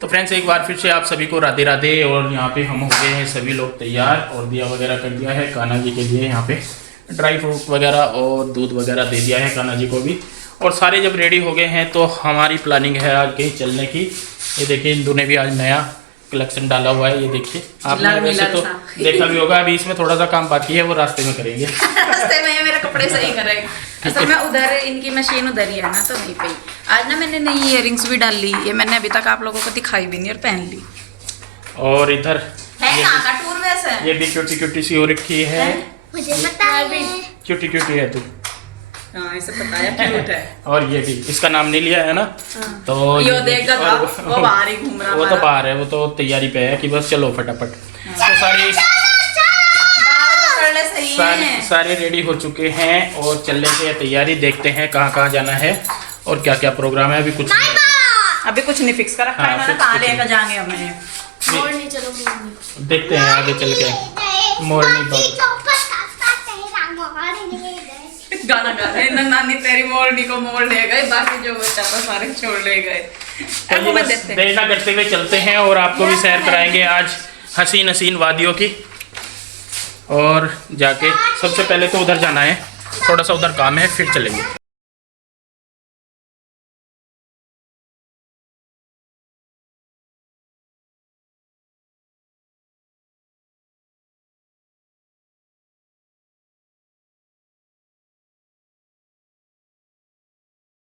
तो फ्रेंड्स एक बार फिर से आप सभी को राधे राधे। और यहाँ पे हम हो गए हैं सभी लोग तैयार और दिया वगैरह कर दिया है कान्हा जी के लिए। यहाँ पे ड्राई फ्रूट वगैरह और दूध वगैरह दे दिया है कान्हा जी को भी। और सारे जब रेडी हो गए हैं तो हमारी प्लानिंग है आज कहीं चलने की। ये देखिए इंदू ने भी आज नया कलेक्शन डाला हुआ है। ये देखिए आपने वैसे तो देखा भी होगा, अभी इसमें थोड़ा सा काम बाकी है, वो रास्ते में करेंगे। रास्ते में मेरे कपड़े सही करेंगे। असल में उधर इनकी मशीन उधर ही है ना, तो वहीं पे आज ना मैंने नई इयररिंग्स भी डाल ली। ये मैंने अभी तक आप लोगों को दिखाई भी नहीं और पहन ली। और इधर है कहाँ का टूर वैसे? ये भी क्यूटी क्यूटी सी हो रखी है। मुझे पता है क्यूटी क्यूटी है तू। हाँ इसे पता है क्यूट है। और ये भी इसका नाम नहीं लिया है ना, तो यो देगा वो बाहर ही घूम रहा है। वो तो बाहर है, वो तो तैयारी पे है कि बस चलो फटाफट। तो सारे रेडी हो चुके हैं और चलने की तैयारी। देखते हैं कहाँ कहाँ जाना है और क्या क्या प्रोग्राम है। अभी कुछ नहीं फिक्स कर रखा है ना, कहाँ लेकर जाएंगे हमें। मोरनी चलो मोरनी। देखते हैं आगे चल के। मोरनी गाना गा रहे हैं, नानी तेरी मोरनी को मोड़ ले गए, बाकी जो बचा था सारे छोड़ ले गए। देर ना करते हुए चलते हैं और आपको भी सैर कराएंगे आज हसीन हसीन वादियों की। और जाके सबसे पहले तो उधर जाना है, थोड़ा सा उधर काम है, फिर चलेंगे।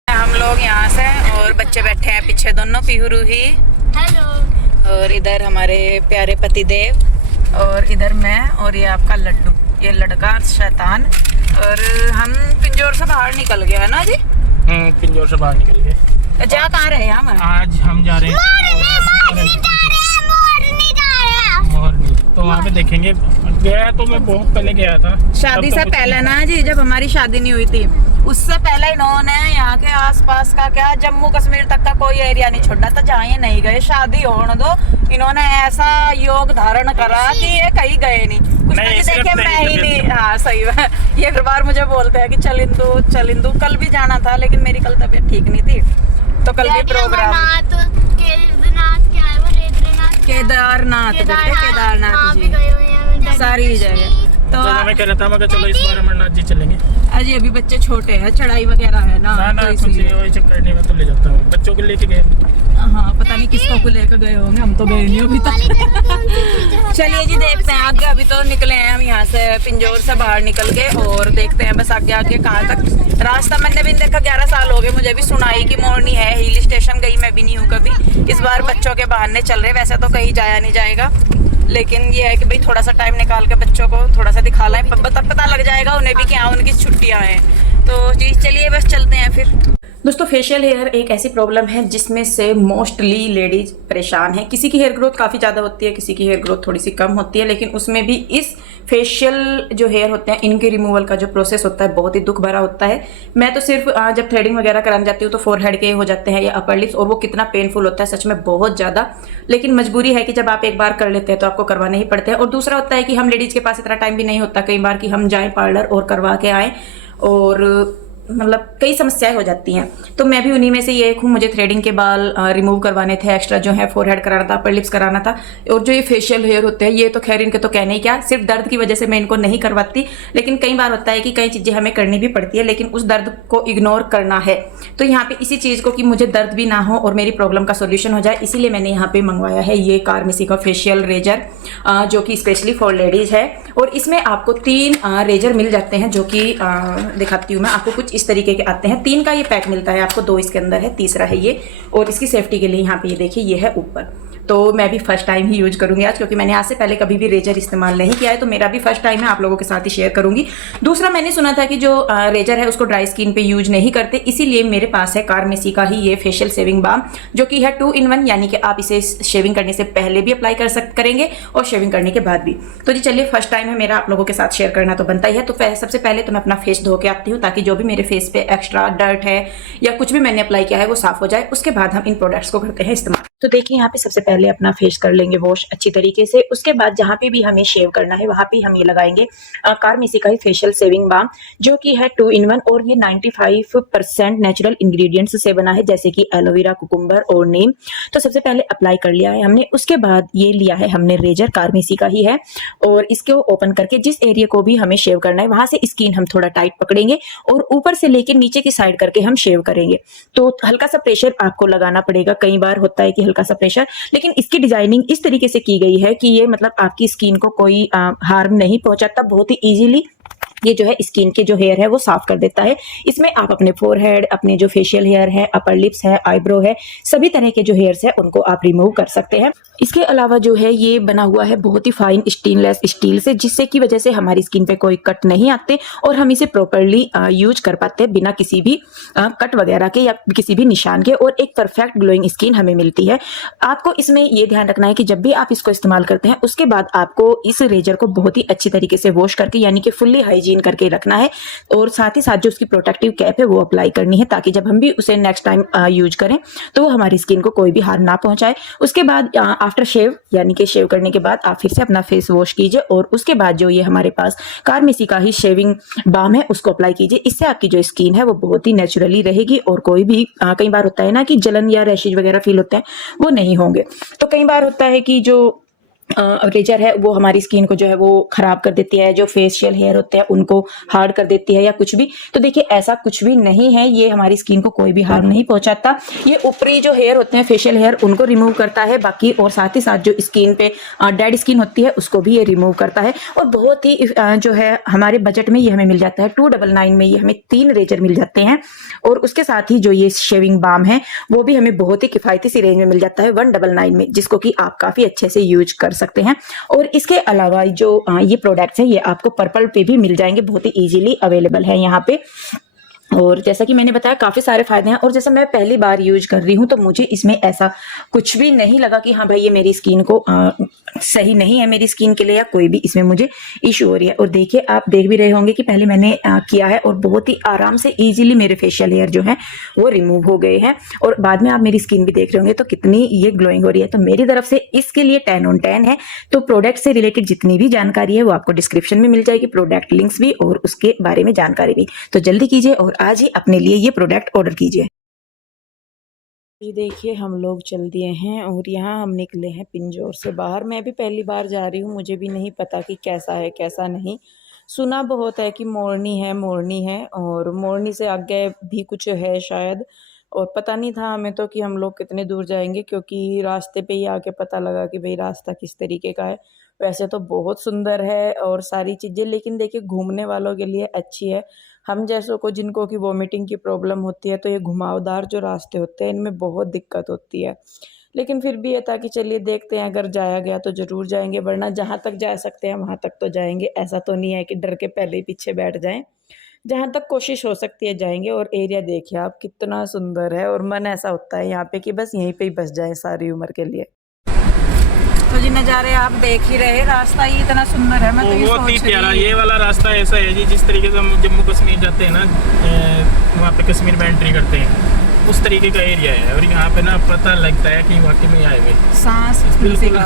हम लोग यहाँ से और बच्चे बैठे हैं पीछे दोनों, पीहू रूही हेलो। और इधर हमारे प्यारे पति देव और इधर मैं और ये आपका लड्डू, ये लड़का शैतान। और हम पिंजौर से बाहर निकल गए है ना जी। पिंजौर से बाहर निकल गए। जा कहाँ रहे हैं हम? आज हम जा रहे हैं मोरनी। तो वहाँ पे देखेंगे। गया तो मैं बहुत पहले गया था, शादी से पहले ना जी, जब हमारी शादी नहीं हुई थी उससे पहले इन्होंने यहाँ के आसपास का क्या जम्मू कश्मीर तक का कोई एरिया नहीं छोड़ा था जहाँ ये नहीं गए। शादी होने दो, इन्होंने ऐसा योग धारण करा कि ये कहीं गए नहीं। देखे मैं ही नहीं। हाँ सही है। ये हर बार मुझे बोलते हैं कि चल इंदू। कल भी जाना था लेकिन मेरी कल तबीयत ठीक नहीं थी, तो कल भी प्रोग्राम। केदारनाथ बेटे, केदारनाथ जी सारी जगह। तो मैं कह रहा था मगर चलो इस बार अमरनाथ जी चलेंगे। अजय अभी बच्चे छोटे हैं, चढ़ाई वगैरह है ना, तो इसलिए वही चक्कर नहीं, मैं तो ले जाता हूँ बच्चों को लेके गए। हाँ पता नहीं किसको को लेकर गए होंगे, हम तो गए नहीं अभी तक। चलिए जी देखते हैं आगे। अभी तो निकले हैं हम यहाँ से पिंजौर से बाहर निकल के और देखते हैं बस आगे आगे कहाँ तक रास्ता। मैंने भी देखा 11 साल हो गए मुझे भी सुनाई कि मोरनी है, हिल स्टेशन गई मैं भी नहीं हूँ कभी। इस बार बच्चों के बहाने चल रहे, वैसे तो कहीं जाया नहीं जाएगा, लेकिन ये है कि भाई थोड़ा सा टाइम निकाल के बच्चों को थोड़ा सा दिखा लाएं, पता लग जाएगा उन्हें भी क्या उनकी छुट्टियां हैं। तो जी चलिए बस चलते हैं फिर। दोस्तों फेशियल हेयर एक ऐसी प्रॉब्लम है जिसमें से मोस्टली लेडीज परेशान है। किसी की हेयर ग्रोथ काफ़ी ज़्यादा होती है, किसी की हेयर ग्रोथ थोड़ी सी कम होती है, लेकिन उसमें भी इस फेशियल जो हेयर होते हैं इनके रिमूवल का जो प्रोसेस होता है बहुत ही दुख भरा होता है। मैं तो सिर्फ जब थ्रेडिंग वगैरह कराने जाती हूँ तो फोरहेड के हो जाते हैं या अपर लिप्स, और वो कितना पेनफुल होता है सच में बहुत ज़्यादा। लेकिन मजबूरी है कि जब आप एक बार कर लेते हैं तो आपको करवाने ही पड़ते हैं। और दूसरा होता है कि हम लेडीज़ के पास इतना टाइम भी नहीं होता कई बार कि हम जाएँ पार्लर और करवा के आएँ, और मतलब कई समस्याएं हो जाती हैं। तो मैं भी उन्हीं में से ये एक हूँ। मुझे थ्रेडिंग के बाल रिमूव करवाने थे, एक्स्ट्रा जो है फोरहेड कराना था, अपर लिप्स कराना था। और जो ये फेशियल हेयर होते हैं ये तो खैर इनके तो कहने ही क्या, सिर्फ दर्द की वजह से मैं इनको नहीं करवाती। लेकिन कई बार होता है कि कई चीज़ें हमें करनी भी पड़ती है, लेकिन उस दर्द को इग्नोर करना है। तो यहाँ पे इसी चीज़ को कि मुझे दर्द भी ना हो और मेरी प्रॉब्लम का सोल्यूशन हो जाए, इसीलिए मैंने यहाँ पे मंगवाया है ये कार्मेसी का फेशियल रेजर, जो कि स्पेशली फॉर लेडीज़ है। और इसमें आपको 3 रेजर मिल जाते हैं, जो कि दिखाती हूँ मैं आपको। कुछ इस तरीके के आते हैं, 3 का ये पैक मिलता है आपको, 2 इसके अंदर है, तीसरा है ये। और इसकी सेफ्टी के लिए यहाँ पे ये देखिए ये है ऊपर। तो मैं भी फर्स्ट टाइम ही यूज करूंगी आज, क्योंकि मैंने आज से पहले कभी भी रेजर इस्तेमाल नहीं किया है, तो मेरा भी फर्स्ट टाइम है, आप लोगों के साथ ही शेयर करूंगी। दूसरा मैंने सुना था कि जो रेजर है उसको ड्राई स्किन पे यूज नहीं करते, इसीलिए मेरे पास है कार्मेसी का ही ये फेशियल सेविंग बाम, जो कि है 2 in 1, यानी कि आप इसे शेविंग करने से पहले भी अप्लाई करेंगे और शेविंग करने के बाद भी। तो जी चलिए फर्स्ट टाइम है मेरा, आप लोगों के साथ शेयर करना तो बनता ही है। तो सबसे पहले तो मैं अपना फेस धो के आती हूँ, ताकि जो भी मेरे फेस पे एक्स्ट्रा डर्ट है या कुछ भी मैंने अप्लाई किया है वो साफ हो जाए। उसके बाद हम इन प्रोडक्ट्स को करते हैं इस्तेमाल। तो देखिए यहाँ पे सबसे पहले अपना फेस कर लेंगे वॉश अच्छी तरीके से। उसके बाद जहाँ पे भी हमें शेव करना है वहाँ पे हम ये लगाएंगे कार्मेसी का ही फेशियल सेविंग बाम, जो कि है 2 in 1 और ये 95% नेचुरल इंग्रेडिएंट्स से बना है, जैसे कि एलोवेरा, कुकुम्बर और नीम। तो सबसे पहले अप्लाई कर लिया है हमने। उसके बाद ये लिया है हमने रेजर, कार्मेसी का ही है, और इसको ओपन करके जिस एरिया को भी हमें शेव करना है वहां से स्किन हम थोड़ा टाइट पकड़ेंगे और ऊपर से लेकर नीचे की साइड करके हम शेव करेंगे। तो हल्का सा प्रेशर आपको लगाना पड़ेगा, कई बार होता है कि हल्का सा प्रेशर, लेकिन इसकी डिजाइनिंग इस तरीके से की गई है कि ये मतलब आपकी स्किन को कोई हार्म नहीं पहुंचाता, बहुत ही इजीली ये जो है स्किन के जो हेयर है वो साफ कर देता है। इसमें आप अपने फोरहेड, अपने जो फेशियल हेयर है, अपर लिप्स है, आईब्रो है, सभी तरह के जो हेयर्स है उनको आप रिमूव कर सकते हैं। इसके अलावा जो है ये बना हुआ है बहुत ही फाइन स्टेनलेस स्टील से, जिससे की वजह से हमारी स्किन पे कोई कट नहीं आते और हम इसे प्रॉपर्ली यूज कर पाते हैं बिना किसी भी कट वगैरह के या किसी भी निशान के, और एक परफेक्ट ग्लोइंग स्किन हमें मिलती है। आपको इसमें ये ध्यान रखना है कि जब भी आप इसको इस्तेमाल करते हैं उसके बाद आपको इस रेजर को बहुत ही अच्छी तरीके से वॉश करके, यानी कि फुल्ली हाइजीन करके रखना है, और साथ ही साथ जो उसकी प्रोटेक्टिव कैप है वो अप्लाई करनी है, ताकि जब हम भी उसे नेक्स्ट टाइम यूज करें तो वो हमारी स्किन को कोई भी हार्म ना पहुंचाए। उसके बाद आफ्टर शेव, यानी कि शेव करने के बाद आप फिर से अपना फेस वॉश कीजिए, और उसके बाद जो ये हमारे पास कार्मेसी का ही शेविंग बाम है उसको अप्लाई कीजिए। इससे आपकी जो स्किन है वो बहुत ही नेचुरली रहेगी और कोई भी कई बार होता है ना कि जलन या रैशेज वगैरह फील होते हैं, वो नहीं होंगे। तो कई बार होता है कि जो रेजर है वो हमारी स्किन को जो है वो खराब कर देती है, जो फेशियल हेयर होते हैं उनको हार्ड कर देती है या कुछ भी। तो देखिए ऐसा कुछ भी नहीं है, ये हमारी स्किन को कोई भी हार्म नहीं पहुंचाता। ये ऊपरी जो हेयर होते हैं फेशियल हेयर उनको रिमूव करता है बाकी, और साथ ही साथ जो स्किन पे डेड स्किन होती है उसको भी ये रिमूव करता है। और बहुत ही जो है हमारे बजट में ये हमें मिल जाता है 299 में, ये हमें 3 रेजर मिल जाते हैं। और उसके साथ ही जो ये शेविंग बाम है वो भी हमें बहुत ही किफायती सी रेंज में मिल जाता है 199 में, जिसको कि आप काफी अच्छे से यूज कर सकते हैं। और इसके अलावा जो ये प्रोडक्ट्स हैं ये आपको पर्पल पे भी मिल जाएंगे, बहुत ही इजीली अवेलेबल है यहाँ पे। और जैसा कि मैंने बताया काफी सारे फायदे हैं, और जैसा मैं पहली बार यूज कर रही हूँ तो मुझे इसमें ऐसा कुछ भी नहीं लगा कि हाँ भाई ये मेरी स्किन को सही नहीं है मेरी स्किन के लिए, या कोई भी इसमें मुझे इशू हो रही है। और देखिए आप देख भी रहे होंगे कि पहले मैंने किया है और बहुत ही आराम से इजीली मेरे फेशियल हेयर जो है वो रिमूव हो गए हैं, और बाद में आप मेरी स्किन भी देख रहे होंगे तो कितनी ये ग्लोइंग हो रही है। तो मेरी तरफ से इसके लिए 10 on 10 है। तो प्रोडक्ट से रिलेटेड जितनी भी जानकारी है वो आपको डिस्क्रिप्शन में मिल जाएगी, प्रोडक्ट लिंक्स भी और उसके बारे में जानकारी भी। तो जल्दी कीजिए और आज ही अपने लिए ये प्रोडक्ट ऑर्डर कीजिए। ये देखिए हम लोग चल दिए हैं और यहाँ हम निकले हैं पिंजौर से बाहर। मैं भी पहली बार जा रही हूँ, मुझे भी नहीं पता कि कैसा है कैसा नहीं। सुना बहुत है कि मोरनी है और मोरनी से आगे भी कुछ है शायद, और पता नहीं था हमें तो कि हम लोग कितने दूर जाएंगे, क्योंकि रास्ते पे ही आके पता लगा कि भाई रास्ता किस तरीके का है। वैसे तो बहुत सुंदर है और सारी चीज़ें, लेकिन देखिए घूमने वालों के लिए अच्छी है। हम जैसों को जिनको कि वोमिटिंग की प्रॉब्लम होती है तो ये घुमावदार जो रास्ते होते हैं इनमें बहुत दिक्कत होती है, लेकिन फिर भी ये था कि चलिए देखते हैं, अगर जाया गया तो ज़रूर जाएंगे, वरना जहाँ तक जा सकते हैं वहाँ तक तो जाएंगे। ऐसा तो नहीं है कि डर के पहले ही पीछे बैठ जाएं, जहाँ तक कोशिश हो सकती है जाएंगे। और एरिया देखिए आप कितना सुंदर है, और मन ऐसा होता है यहाँ पे कि बस यहीं पे ही बस जाएं सारी उम्र के लिए। तो जी नज़ारे आप देख ही रहे, रास्ता ही इतना सुंदर है। मैं तो ये बहुत ही प्यारा ये वाला रास्ता ऐसा है जी, जिस तरीके से हम जम्मू कश्मीर जाते हैं ना, वहाँ पे कश्मीर में एंट्री करते हैं उस तरीके का एरिया है। और यहाँ पे ना पता लगता है कि वाकई में आए हुए सांस बिल्कुल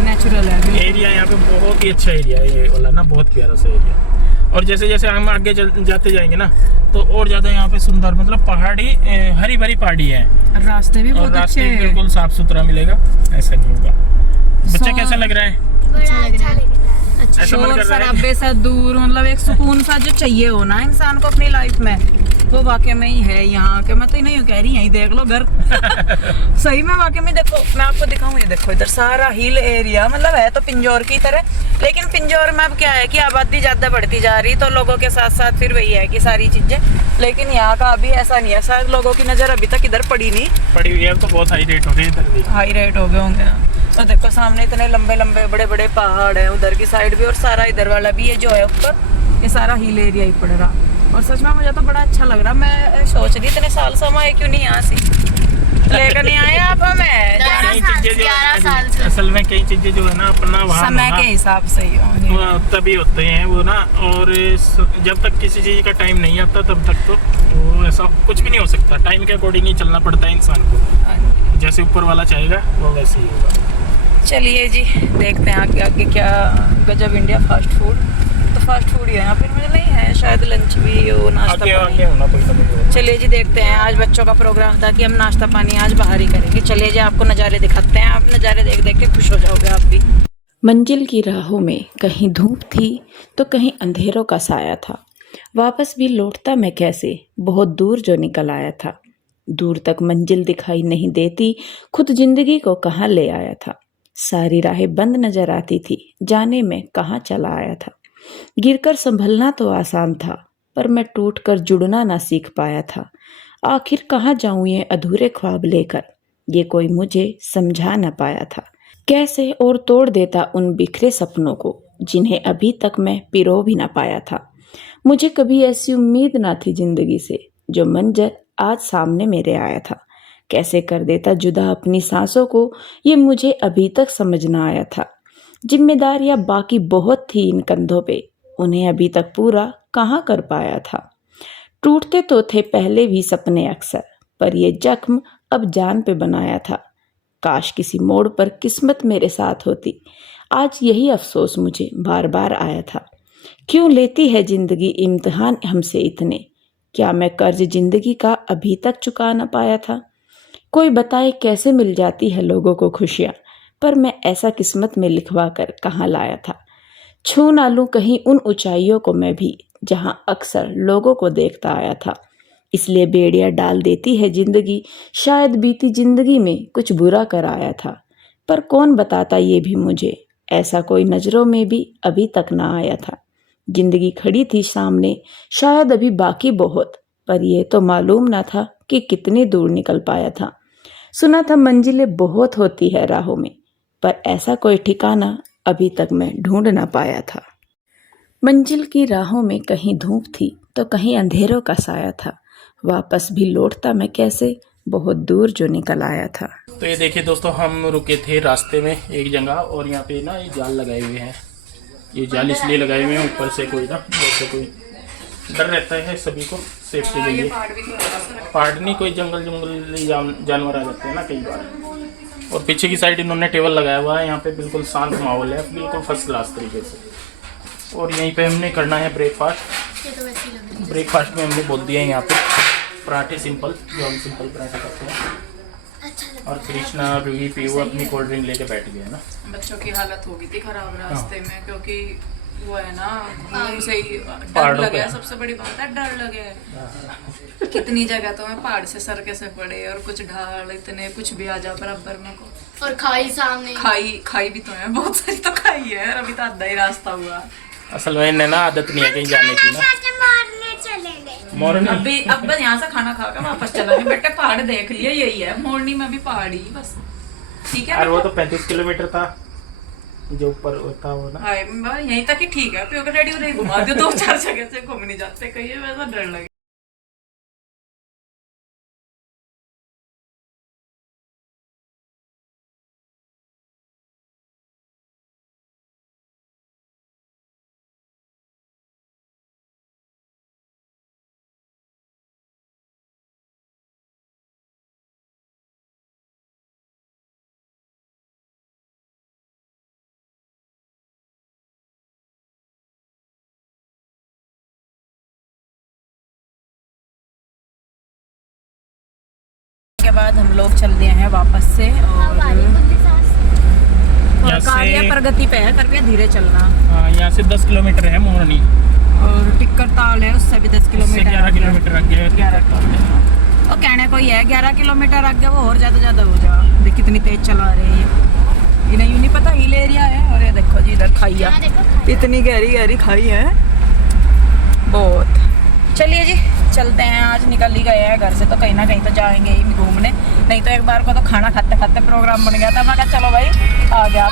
नेचुरल है एरिया। यहाँ पे बहुत ही अच्छा एरिया है ये वाला ना, बहुत प्यारा सा एरिया। और जैसे जैसे हम आगे जाते जाएंगे ना तो और ज्यादा यहाँ पे सुंदर, मतलब पहाड़ी, हरी भरी पहाड़ी है, रास्ते भी बहुत अच्छे हैं, बिल्कुल साफ सुथरा मिलेगा, ऐसा नहीं होगा। बच्चा कैसा लग रहा है? अच्छा लग रहा है। अच्छा शोर शराबे से दूर, मतलब एक सुकून सा जो चाहिए हो ना इंसान को अपनी लाइफ में, वो वाकई में ही है यहाँ के। मैं तो नहीं कह रही यहीं देख लो घर सही में वाकई में। देखो मैं आपको दिखाऊं, ये देखो इधर सारा हिल एरिया, मतलब है तो पिंजौर की तरह, लेकिन पिंजौर में अब क्या है कि आबादी ज्यादा बढ़ती जा रही, तो लोगों के साथ साथ फिर वही है कि सारी चीजें, लेकिन यहाँ का अभी ऐसा नहीं है। शायद लोगों की नजर अभी तक इधर पड़ी हुई है, तो बहुत हाई रेट हो गए इधर भी, हाई रेट हो गए होंगे। तो देखो सामने इतने लंबे लंबे बड़े बड़े पहाड़ है, उधर की साइड भी, और सारा इधर वाला भी, ये जो है ऊपर ये सारा हिल एरिया ही पड़ रहा। और सच में मुझे तो बड़ा अच्छा लग रहा। मैं सोच रही इतने साल से हम आए क्यों नहीं यहाँ से लेकर नहीं आए आप हमें? 11 साल से असल में कई चीजें जो है ना अपना वहाँ समय के हिसाब से ही होंगी। तभी होते हैं वो ना, और जब तक किसी चीज का टाइम नहीं आता तब तक तो वो ऐसा कुछ भी नहीं हो सकता। टाइम के अकॉर्डिंग ही चलना पड़ता है इंसान को, जैसे ऊपर वाला चाहेगा वो वैसे ही होगा। चलिए जी देखते हैं आगे आगे क्या। गजब इंडिया फास्ट फूड, तो फास्ट फूड ही है यहाँ पे, मुझे नहीं है शायद लंच भी हो, नाश्ता आगे पानी। होना कोई ना कोई। चलिए जी देखते हैं, आज बच्चों का प्रोग्राम था कि हम नाश्ता पानी आज बाहर ही करेंगे। चलिए जी आपको नज़ारे दिखाते हैं, आप नज़ारे देख देख के खुश हो जाओगे आप भी। मंजिल की राहों में कहीं धूप थी तो कहीं अंधेरों का साया था। वापस भी लौटता मैं कैसे, बहुत दूर जो निकल आया था। दूर तक मंजिल दिखाई नहीं देती, खुद जिंदगी को कहाँ ले आया था। सारी राहें बंद नजर आती थी, जाने में कहाँ चला आया था। गिरकर संभलना तो आसान था, पर मैं टूटकर जुड़ना ना सीख पाया था। आखिर कहाँ जाऊं ये अधूरे ख्वाब लेकर, ये कोई मुझे समझा न पाया था। कैसे और तोड़ देता उन बिखरे सपनों को, जिन्हें अभी तक मैं पिरो भी ना पाया था। मुझे कभी ऐसी उम्मीद ना थी जिंदगी से, जो मंजर आज सामने मेरे आया था। कैसे कर देता जुदा अपनी सांसों को, ये मुझे अभी तक समझ ना आया था। जिम्मेदारियां बाकी बहुत थी इन कंधों पे, उन्हें अभी तक पूरा कहाँ कर पाया था। टूटते तो थे पहले भी सपने अक्सर, पर ये जख्म अब जान पे बनाया था। काश किसी मोड़ पर किस्मत मेरे साथ होती, आज यही अफसोस मुझे बार बार आया था। क्यों लेती है जिंदगी इम्तिहान हमसे इतने, क्या मैं कर्ज जिंदगी का अभी तक चुका न पाया था। कोई बताए कैसे मिल जाती है लोगों को खुशियाँ, पर मैं ऐसा किस्मत में लिखवा कर कहाँ लाया था। छू ना लूं कहीं उन ऊंचाइयों को मैं भी, जहां अक्सर लोगों को देखता आया था। इसलिए बेड़ियां डाल देती है जिंदगी, शायद बीती जिंदगी में कुछ बुरा कर आया था। पर कौन बताता ये भी मुझे, ऐसा कोई नजरों में भी अभी तक ना आया था। जिंदगी खड़ी थी सामने, शायद अभी बाकी बहुत, पर यह तो मालूम ना था कि कितनी दूर निकल पाया था। सुना था मंजिलें बहुत होती है राहों में, पर ऐसा कोई ठिकाना अभी तक मैं ढूंढ ना पाया था। मंजिल की राहों में कहीं धूप थी तो कहीं अंधेरों का साया था। वापस भी लौटता मैं कैसे, बहुत दूर जो निकल आया था। तो ये देखिए दोस्तों, हम रुके थे रास्ते में एक जगह, और यहाँ पे ना ये जाल लगाए हुए हैं। ये जाल इसलिए लगाए हुए हैं, ऊपर से कोई ना जैसे कोई डर रहता है सभी को, सेफ्टी के लिए। पहाड़ नहीं, कोई जंगल जानवर आ जाते हैं ना कई बार। और पीछे की साइड इन्होंने टेबल लगाया हुआ है, यहाँ पे बिल्कुल शांत माहौल है, बिल्कुल फर्स्ट क्लास तरीके से। और यहीं पे हमने करना है ब्रेकफास्ट। ब्रेकफास्ट में हमने बोल दिया है यहाँ पे पराठे सिंपल, जो हम सिंपल पराठे करते हैं। और कृष्णा रूही पीयू अपनी कोल्ड ड्रिंक लेके बैठ गए ना। बच्चों की हालत हो गई थी खराब रास्ते में, क्योंकि वो है ना घूम से ही डर लगे, सबसे बड़ी बात है डर लगे। कितनी जगह तो मैं पहाड़ से सर कैसे पड़े, और कुछ ढाल इतने कुछ भी आ जाओ बराबर में को, और खाई सामने, खाई भी तो है बहुत सारी, तो खाई है, अभी तो आधा ही रास्ता हुआ। असल में ना आदत नहीं है कहीं जाने की ना। अभी अब बस यहाँ से खाना खा के वापस चला गया। बेटे पहाड़ देख लिया, यही है मोरनी में भी पहाड़ ही बस, ठीक है। और वो तो 35 किलोमीटर था जो ऊपर होता वो ना। यहीं तक ही ठीक है, क्योंकि रेडी हो रही घुमा दो, 2-4 जगह से घूम नहीं जाते कहीं, वैसा डर लगे। के बाद हम लोग चल दिए हैं वापस से, और प्रगति पे है, कृपया धीरे चलना। हाँ, यहाँ से 10 किलोमीटर है मोरनी, और टिक्कर ताल है उससे भी 10 किलोमीटर, 11 किलोमीटर आगे है। 11 किलोमीटर, और कहने को ही है 11 किलोमीटर आगे वो और ज्यादा हो जा। देख कितनी तेज चला रही है, इन्हें यूँ नहीं पता हिल एरिया है। और ये देखो जी इधर खाई है, इतनी गहरी खाई है बहुत। चलिए जी चलते हैं, आज निकल ही गए हैं घर से, तो कहीं ना कहीं तो जाएंगे ही घूमने। नहीं तो एक बार को तो खाना खाते खाते प्रोग्राम बन गया था, मैं कहा चलो भाई आ गया।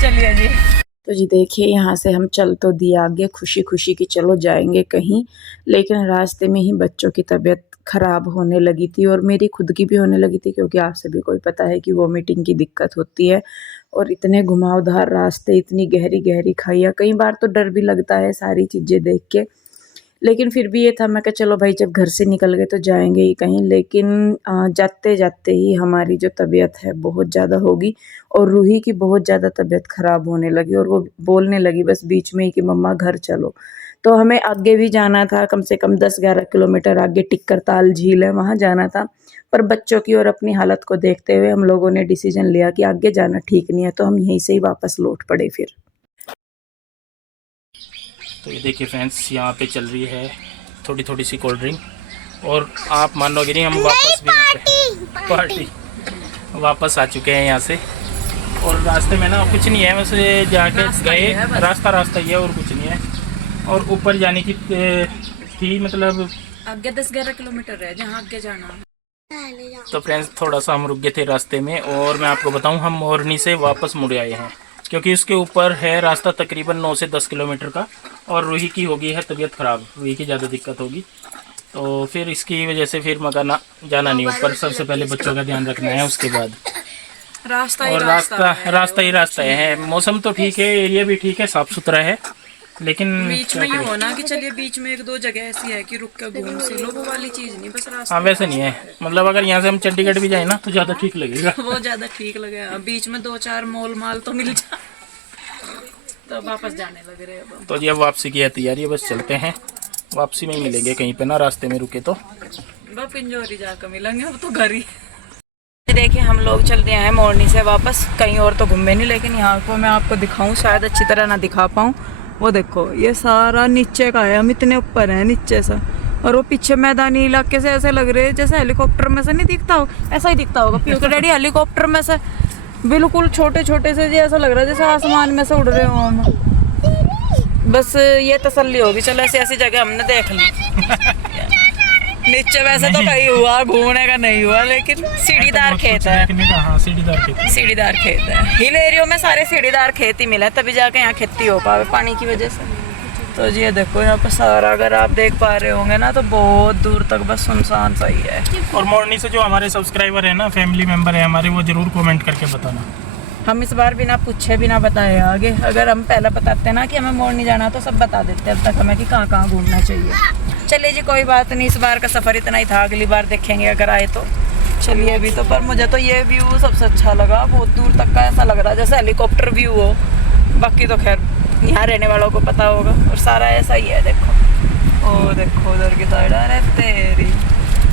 चलिए जी, तो जी देखिए यहाँ से हम चल तो दिया आगे खुशी खुशी कि चलो जाएंगे कहीं, लेकिन रास्ते में ही बच्चों की तबीयत ख़राब होने लगी थी और मेरी खुद की भी होने लगी थी, क्योंकि आप सभी को ही पता है कि वोमिटिंग की दिक्कत होती है और इतने घुमावदार रास्ते, इतनी गहरी गहरी खाइयाँ, कई बार तो डर भी लगता है सारी चीज़ें देख के। लेकिन फिर भी ये था, मैं कहा चलो भाई जब घर से निकल गए तो जाएंगे ही कहीं। लेकिन जाते जाते ही हमारी जो तबीयत है बहुत ज़्यादा होगी और रूही की बहुत ज़्यादा तबीयत ख़राब होने लगी और वो बोलने लगी बस बीच में ही कि मम्मा घर चलो। तो हमें आगे भी जाना था, कम से कम 10-11 किलोमीटर आगे टिक्कर ताल झील है, वहाँ जाना था। पर बच्चों की और अपनी हालत को देखते हुए हम लोगों ने डिसीजन लिया कि आगे जाना ठीक नहीं है, तो हम यहीं से ही वापस लौट पड़े फिर। तो ये देखिए फ्रेंड्स, यहाँ पे चल रही है थोड़ी थोड़ी सी कोल्ड ड्रिंक और आप मानोगे नहीं, हम वापस भी यहाँ पे पार्टी वापस आ चुके हैं यहाँ से। और रास्ते में ना कुछ नहीं है, वैसे जाके गए, रास्ता ही है और कुछ नहीं है। और ऊपर जाने की थी, मतलब आगे 10-11 किलोमीटर है जहाँ आगे जाना। तो फ्रेंड्स थोड़ा सा हम रुक गए थे रास्ते में और मैं आपको बताऊं, हम मोरनी से वापस मुड़ आए हैं क्योंकि उसके ऊपर है रास्ता तकरीबन 9 से 10 किलोमीटर का और रूही की होगी है तबीयत ख़राब, रूही की ज़्यादा दिक्कत होगी, तो फिर इसकी वजह से फिर मकाना जाना नहीं ऊपर। सबसे पहले बच्चों का ध्यान रखना है, उसके बाद रास्ता है। मौसम तो ठीक है, एरिया भी ठीक है, साफ़ सुथरा है, लेकिन बीच में ये होना कि चलिए बीच में 1-2 जगह ऐसी है कि रुक के घूम सी लो, वो वाली चीज नहीं, बस रास्ता। हाँ वैसे नहीं है, मतलब अगर यहाँ से हम चंडीगढ़ भी जाए ना तो ज़्यादा ठीक लगेगा। वो ज़्यादा ठीक लगेगा, बीच में 2-4 मॉल माल तो मिल जाए तो वापस जाने लग रहे हैं। तो जी अब वापसी की है तैयारी है, बस चलते हैं, वापसी में ही मिलेंगे कहीं पे ना, रास्ते में रुके तो बस पिंजौरी जाकर मिलेंगे, अब तो घर ही। देखिए हम लोग चल रहे हैं मोरनी से वापस, कहीं और तो घूमे नहीं, लेकिन यहाँ को मैं आपको दिखाऊं, शायद अच्छी तरह ना दिखा पाऊँ। वो देखो ये सारा नीचे का है, हम इतने ऊपर हैं नीचे से, और वो पीछे मैदानी इलाके से ऐसे लग रहे हैं जैसे हेलीकॉप्टर में से नहीं दिखता हो, ऐसा ही दिखता होगा क्योंकि डैडी हेलीकॉप्टर में से बिल्कुल छोटे छोटे से जी ऐसा लग रहा है जैसे आसमान में से उड़ रहे हो हम। बस ये तसल्ली होगी, चलो ऐसी ऐसी जगह हमने देख ली। नीचे वैसे तो कहीं हुआ घूमने का नहीं हुआ, लेकिन सीढ़ीदार खेत है। हाँ, सीढ़ीदार खेत है, हिल एरियो में सारे सीढ़ीदार खेत ही मिले, तभी जाके यहाँ खेती हो पावे पानी की वजह से। तो जी ये देखो यहाँ पर सारा, अगर आप देख पा रहे होंगे ना, तो बहुत दूर तक बस सुनसान सा ही है। और मोरनी से जो हमारे सब्सक्राइबर है ना, फैमिली मेंबर है हमारे, वो जरूर कमेंट करके बताना। हम इस बार बिना पूछे बिना बताए आगे, अगर हम पहले बताते ना कि हमें मोरनी जाना तो सब बता देते अब तक हमें कि कहाँ कहाँ घूमना चाहिए। चलिए जी कोई बात नहीं, इस बार का सफ़र इतना ही था, अगली बार देखेंगे अगर आए तो। चलिए अभी तो, पर मुझे तो ये व्यू सबसे अच्छा लगा, बहुत दूर तक का ऐसा लग रहा है जैसे हेलीकॉप्टर व्यू हो, बाकी तो खैर यहाँ रहने वालों को पता होगा। और सारा ऐसा ही है, देखो ओ देखो उधर की साइड, अरे तेरी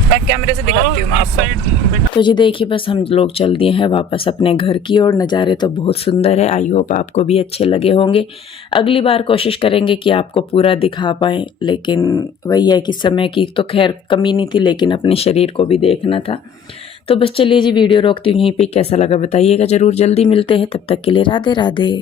बैक कैमरे से दिखाती हूँ मैं आपको। तो जी देखिए बस हम लोग चल दिए हैं वापस अपने घर की ओर। नज़ारे तो बहुत सुंदर है, आई होप आपको भी अच्छे लगे होंगे। अगली बार कोशिश करेंगे कि आपको पूरा दिखा पाएँ, लेकिन वही है कि समय की तो खैर कमी नहीं थी, लेकिन अपने शरीर को भी देखना था। तो बस चलिए जी वीडियो रोकती हूँ यहीं पे, कैसा लगा बताइएगा ज़रूर। जल्दी मिलते हैं, तब तक के लिए राधे राधे।